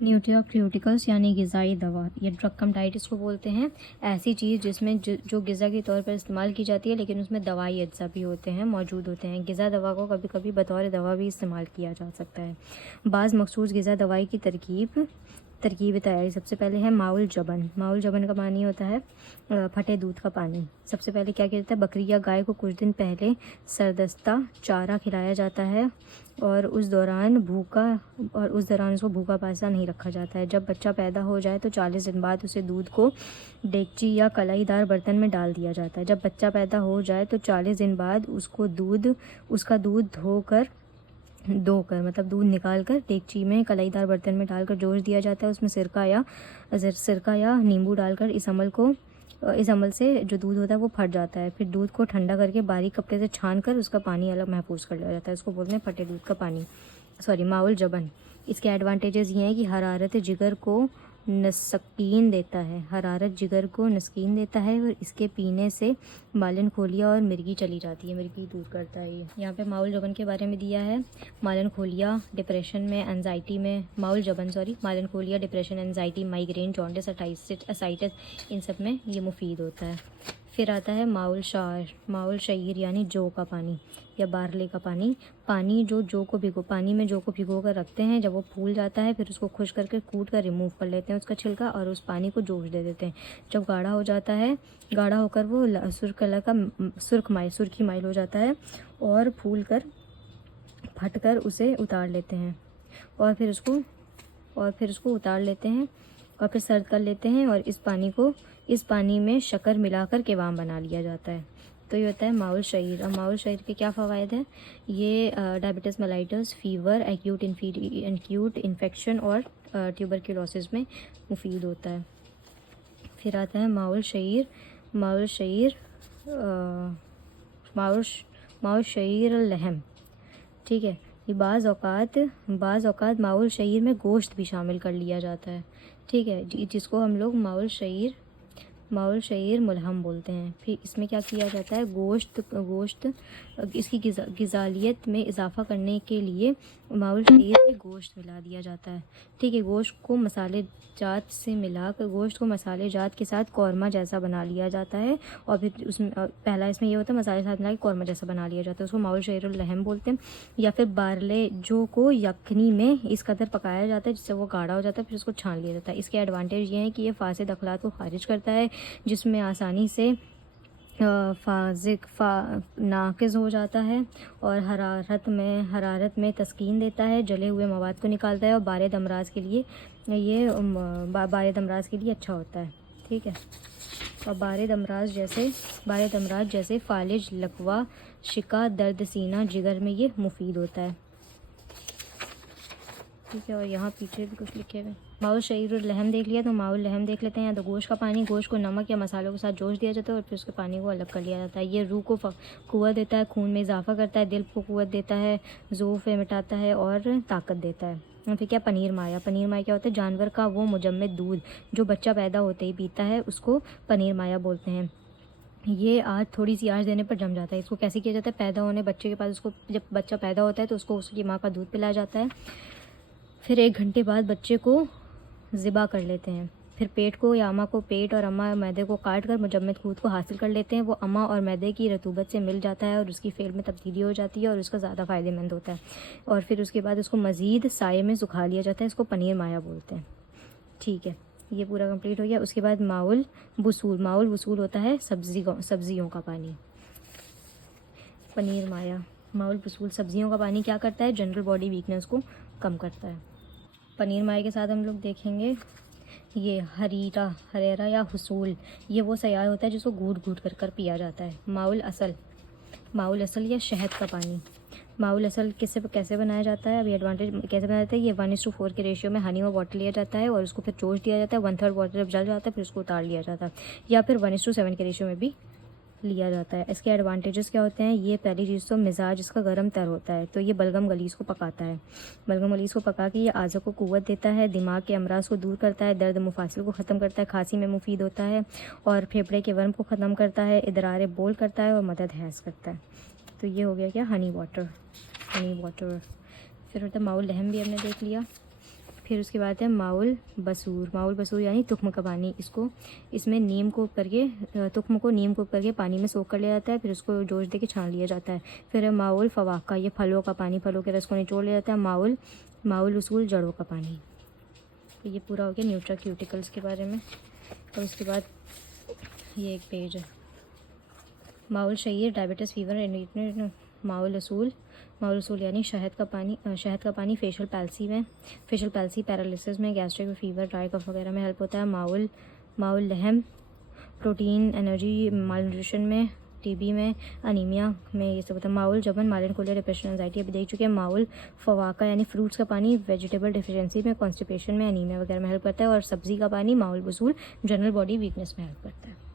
न्यूट्रियोटिकल्स यानी ग़िज़ाई दवा, ये ड्रग कम डाइट इसको बोलते हैं। ऐसी चीज़ जिसमें जो ग़िज़ा के तौर पर इस्तेमाल की जाती है लेकिन उसमें दवाई अज्जा भी होते हैं, मौजूद होते हैं। ग़िज़ा दवा को कभी कभी बतौर दवा भी इस्तेमाल किया जा सकता है। बाज़ मखसूस ग़िज़ा दवाई की तरकीब तैयारी। सबसे पहले है माउल जबन। माउल जबन का पानी होता है फटे दूध का पानी। सबसे पहले क्या किया जाता है, बकरी या गाय को कुछ दिन पहले सरदस्ता चारा खिलाया जाता है और उस दौरान उसको भूखा प्यासा नहीं रखा जाता है। जब बच्चा पैदा हो जाए तो 40 दिन बाद उसे दूध को डेगची या कलाईदार बर्तन में डाल दिया जाता है। जब बच्चा पैदा हो जाए तो 40 दिन बाद उसका दूध धोकर मतलब दूध निकाल कर डेगची में कलाईदार बर्तन में डालकर जोश दिया जाता है। उसमें सिरका या नींबू डालकर इस अमल से जो दूध होता है वो फट जाता है। फिर दूध को ठंडा करके बारीक कपड़े से छान कर उसका पानी अलग महफूज कर लिया जाता है। इसको बोलते हैं फटे दूध का पानी, माउल जबन। इसके एडवांटेजेस ये हैं कि हरारत जिगर को नस्कीन देता है और इसके पीने से मालन खोलिया और मिर्गी चली जाती है, मिर्गी दूर करता है। ये यहाँ पे माउल जबन के बारे में दिया है। मालन खोलिया डिप्रेशन में, एंजाइटी में, मालन खोलिया depression, anxiety, migraine, jaundice, ascites, इन सब में ये मुफीद होता है। फिर आता है माउल शईर यानी जौ का पानी या बारले का पानी। पानी में जौ को भिगो कर रखते हैं। जब वो फूल जाता है फिर उसको खुश करके कूट कर रिमूव कर लेते हैं उसका छिलका और उस पानी को जोश दे देते हैं। जब गाढ़ा हो जाता है, गाढ़ा होकर वो सुर्ख कलर का सुर्खी माइल हो जाता है और फूल कर फट कर उसे उतार लेते हैं और फिर उसको उतार लेते हैं और फिर सर्द कर लेते हैं और इस पानी में शक्कर मिलाकर केवाम बना लिया जाता है। तो ये होता है माउल शईर। और माउल शईर के क्या फ़वाइद हैं, ये diabetes mellitus, fever, acute infection और ट्यूबरक्लोसिस में मुफीद होता है। फिर आता है माउल शईर लहम। ठीक है, ये बाज़ औक़ात माउल शईर में गोश्त भी शामिल कर लिया जाता है। ठीक है, जिसको हम लोग माउल शईर मुलहम बोलते हैं। फिर इसमें क्या किया जाता है, गोश्त इसकी गिज़ालियत में इजाफ़ा करने के लिए माउल शईर में गोश्त मिला दिया जाता है। ठीक है, गोश्त को मसाले जात के साथ कौरमा जैसा बना लिया जाता है और फिर उसमें पहला इसमें ये होता है मसाले साथ मिला के कौरमा जैसा बना लिया जाता है, उसको माउल शईरुल लहम बोलते हैं। या फिर बारले जो को यखनी में इस कदर पकाया जाता है जिससे वो गाढ़ा हो जाता है, फिर उसको छान लिया जाता है। इसके एडवांटेज ये हैं कि ये फासिद अखलात को खारिज करता है, जिसमें आसानी से नाकिज़ हो जाता है और हरारत में तस्कीन देता है, जले हुए मवाद को निकालता है और बारिद अमराज के लिए अच्छा होता है। ठीक है, और बारिद अमराज जैसे फालिज, लकवा, शिका, दर्द सीना, जिगर में ये मुफीद होता है। ठीक है, और यहाँ पीछे भी कुछ लिखे हुए। माउल शईरुल लहम देख लिया, तो माउल लहम देख लेते हैं। या तो गोश्त का पानी, गोश्त को नमक या मसालों के साथ जोश दिया जाता है और फिर उसके पानी को अलग कर लिया जाता है। ये रूह को कुव्वत देता है, खून में इजाफा करता है, दिल को कुव्वत देता है, ज़ोफ़ मिटाता है और ताकत देता है। फिर क्या पनीर माया क्या होता है, जानवर का वो मुजम्मद दूध जो बच्चा पैदा होते ही पीता है उसको पनीर माया बोलते हैं। ये थोड़ी सी आँच देने पर जम जाता है। इसको कैसे किया जाता है, पैदा होने बच्चे के पास उसको जब बच्चा पैदा होता है तो उसको उसकी माँ का दूध पिलाया जाता है। फिर 1 घंटे बाद बच्चे को ज़िबा कर लेते हैं। फिर पेट और अम्मा मैदे को काट कर मुजम्मद दूध को हासिल कर लेते हैं। वो अम्मा और मैदे की रतूबत से मिल जाता है और उसकी फेल में तब्दीली हो जाती है और उसका ज़्यादा फ़ायदेमंद होता है। और फिर उसके बाद उसको मज़ीद साये में सुखा लिया जाता है, इसको पनीर माया बोलते हैं। ठीक है, ये पूरा कंप्लीट हो गया। उसके बाद माउल वसूल होता है सब्जियों का पानी। पनीर माया, माउल वसूल सब्जियों का पानी क्या करता है, जनरल बॉडी वीकनेस को कम करता है। पनीर माया के साथ हम लोग देखेंगे ये हरेरा या हुसूल, ये वो सयार होता है जिसको घूट कर पिया जाता है। माउल असल या शहद का पानी। माउल असल कैसे बनाया जाता है, अभी एडवांटेज कैसे बनाया जाता है, ये 1:4 के रेशियो में हनी और वाटर लिया जाता है और उसको फिर जोश दिया जाता है। 1/3 वाटर जब जल जाता है फिर उसको उतार लिया जाता है, या फिर 1:7 के रेशियो में भी लिया जाता है। इसके एडवांटेजेस क्या होते हैं, ये पहली चीज़ तो मिजाज इसका गर्म तर होता है, तो ये बलगम गलीज़ को पकाता है। बलगम गलीज़ को पका के ये आज़ा को कुव्वत देता है, दिमाग के अमराज को दूर करता है, दर्द मुफासिल को ख़त्म करता है, खांसी में मुफीद होता है और फेफड़े के वर्म को ख़त्म करता है, इदरार बोल करता है और मदद हैज़ करता है। तो ये हो गया क्या, हनी वाटर। फिर होता है माउल लहम भी हमने देख लिया। फिर उसके बाद है माउल बसूर। माउल बसूर यानी तुख्म का पानी। इसमें नीम को करके तुख्म को नीम को करके पानी में सोख कर लिया जाता है, फिर उसको जोश दे के छान लिया जाता है। फिर है माउल फवाका, ये फलों का पानी, फलों के रस को निचोड़ लिया जाता है। माउल उसूल, जड़ों का पानी। तो ये पूरा हो गया न्यूट्राक्यूटिकल्स के बारे में। और उसके बाद ये एक पेज है, माउल शहीर, डायबिटीज़, फीवर, माउल उसूल यानी शहद का पानी फेशियल पैल्सी, पैरालिसिस में, गैस्ट्रिक फीवर, ड्राई कफ वगैरह में हेल्प होता है। माउल लहम, प्रोटीन, एनर्जी, मालन्यूट्रिशन में, टीबी में, अनीमिया में, ये सब होता है। माउल जबन, माइलेंकोलिया, डिप्रेशन, एंजाइटी अभी देख चुके हैं। माउल फवाका यानी फ्रूट्स का पानी, वेजिटेबल डिफिशिएंसी में, कॉन्स्टिपेशन में, अनीमिया वगैरह में हेल्प करता है। और सब्जी का पानी माउल बसूल जनरल बॉडी वीकनेस में हेल्प करता है।